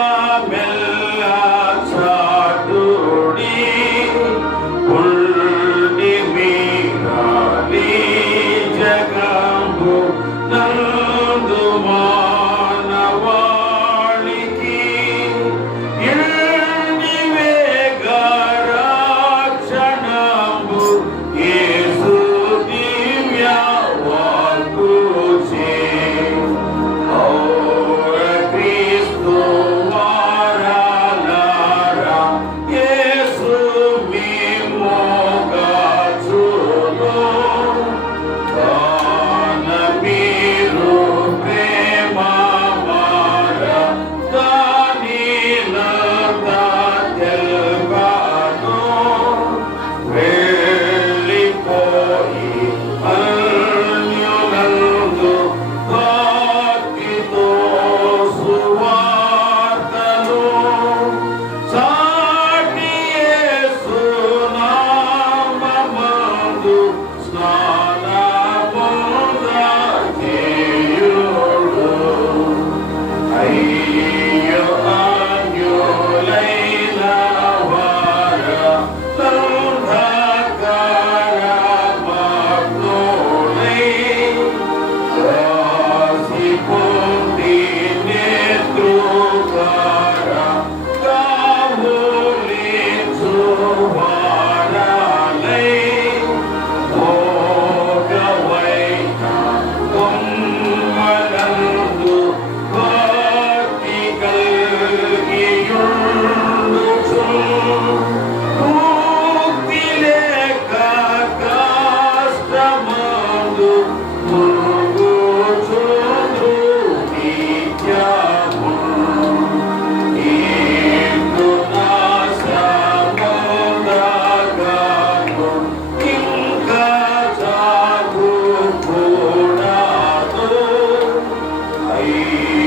Amen. Oh. Amen.